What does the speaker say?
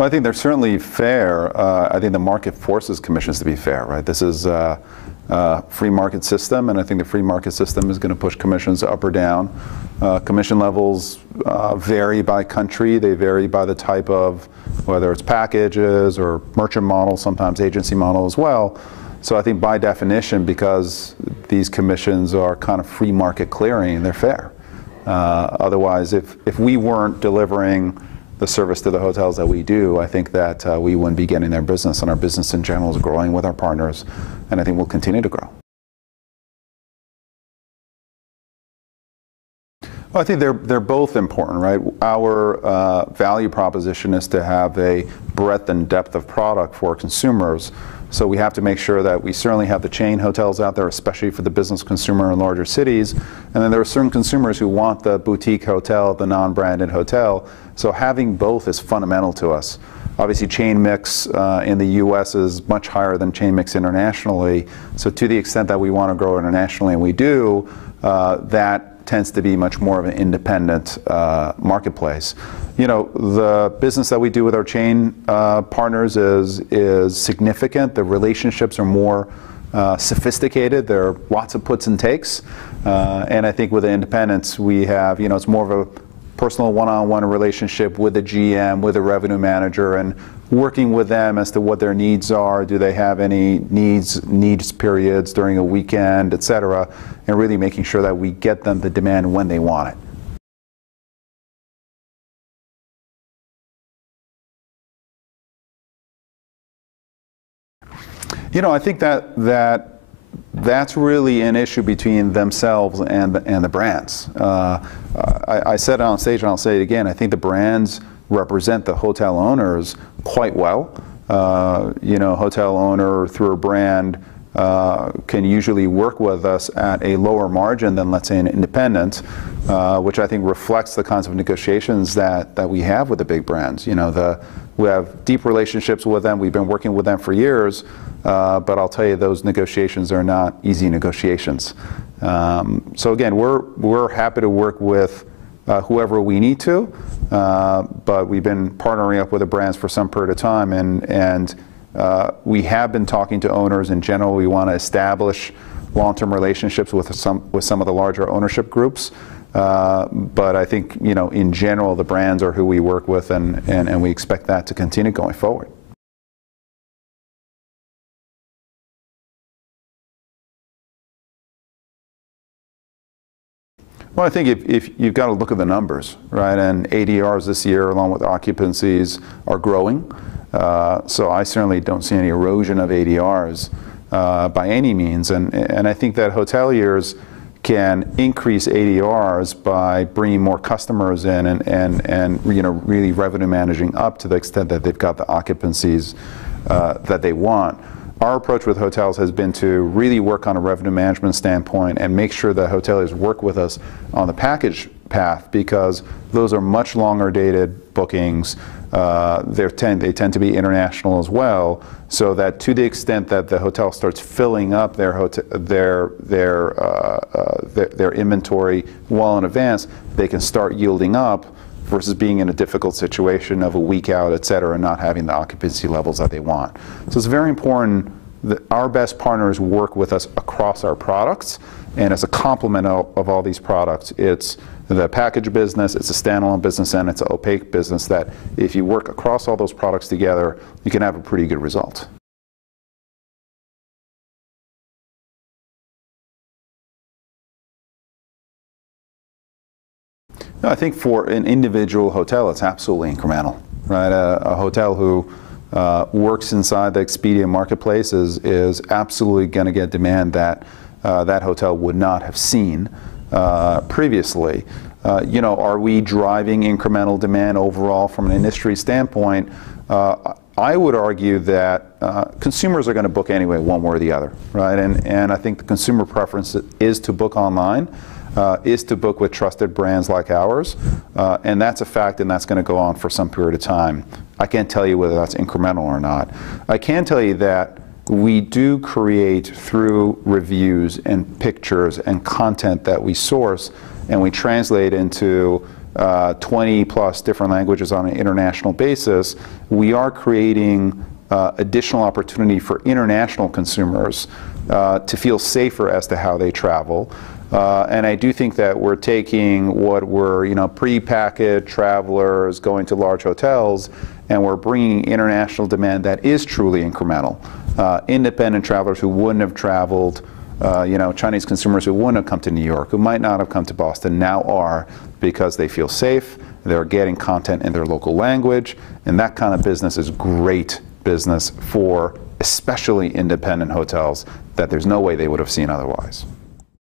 Well, I think they're certainly fair. I think the market forces commissions to be fair, right? This is a free market system, and I think the free market system is going to push commissions up or down. Commission levels vary by country. They vary by the type of, whether it's packages or merchant model, sometimes agency model as well. So I think by definition, because these commissions are kind of free market clearing, they're fair. Otherwise, if we weren't delivering the service to the hotels that we do, I think that we wouldn't be getting their business, and our business in general is growing with our partners, and I think we'll continue to grow. Well, I think they're both important, right? Our value proposition is to have a breadth and depth of product for consumers. So we have to make sure that we certainly have the chain hotels out there, especially for the business consumer in larger cities. And then there are certain consumers who want the boutique hotel, the non-branded hotel. So having both is fundamental to us. Obviously, chain mix in the U.S. is much higher than chain mix internationally. So to the extent that we want to grow internationally, and we do, that tends to be much more of an independent marketplace. You know, the business that we do with our chain partners is significant. The relationships are more sophisticated. There are lots of puts and takes. And I think with the independents, we have, you know, it's more of a personal one-on-one relationship with the GM, with the revenue manager, and working with them as to what their needs are. Do they have any needs periods during a weekend, et cetera, and really making sure that we get them the demand when they want it. You know, I think that's really an issue between themselves and the brands. I said it on stage, and I'll say it again. I think the brands represent the hotel owners quite well. You know, hotel owner through a brand can usually work with us at a lower margin than, let's say, an independent, which I think reflects the kinds of negotiations that we have with the big brands. You know, we have deep relationships with them. We've been working with them for years, but I'll tell you, those negotiations are not easy negotiations. So again, we're happy to work with whoever we need to, but we've been partnering up with the brands for some period of time, and we have been talking to owners in general. We want to establish long-term relationships with some of the larger ownership groups. But I think, you know, in general, the brands are who we work with, and we expect that to continue going forward. Well, I think if you've got to look at the numbers, right? And ADRs this year, along with occupancies, are growing. So I certainly don't see any erosion of ADRs by any means. And I think that hoteliers can increase ADRs by bringing more customers in and you know, really revenue managing up to the extent that they've got the occupancies that they want. Our approach with hotels has been to really work on a revenue management standpoint and make sure that hoteliers work with us on the package path, because those are much longer dated bookings. They tend to be international as well, so that to the extent that the hotel starts filling up their inventory well in advance, they can start yielding up versus being in a difficult situation of a week out, et cetera, and not having the occupancy levels that they want. So it's very important that our best partners work with us across our products, and as a complement of all these products, it's the package business, it's a standalone business, and it's an opaque business that if you work across all those products together, you can have a pretty good result. No, I think for an individual hotel, it's absolutely incremental, right? A hotel who works inside the Expedia marketplace is absolutely going to get demand that that hotel would not have seen previously. You know, are we driving incremental demand overall from an industry standpoint? I would argue that consumers are going to book anyway, one way or the other, right? And I think the consumer preference is to book online. Is to book with trusted brands like ours, and that's a fact, and that's going to go on for some period of time. I can't tell you whether that's incremental or not. I can tell you that we do create, through reviews and pictures and content that we source and we translate into 20 plus different languages on an international basis, we are creating additional opportunity for international consumers to feel safer as to how they travel. And I do think that we're taking what were, pre-packaged travelers going to large hotels, and we're bringing international demand that is truly incremental. Independent travelers who wouldn't have traveled, Chinese consumers who wouldn't have come to New York, who might not have come to Boston, now are, because they feel safe, they're getting content in their local language, and that kind of business is great business for especially independent hotels that there's no way they would have seen otherwise.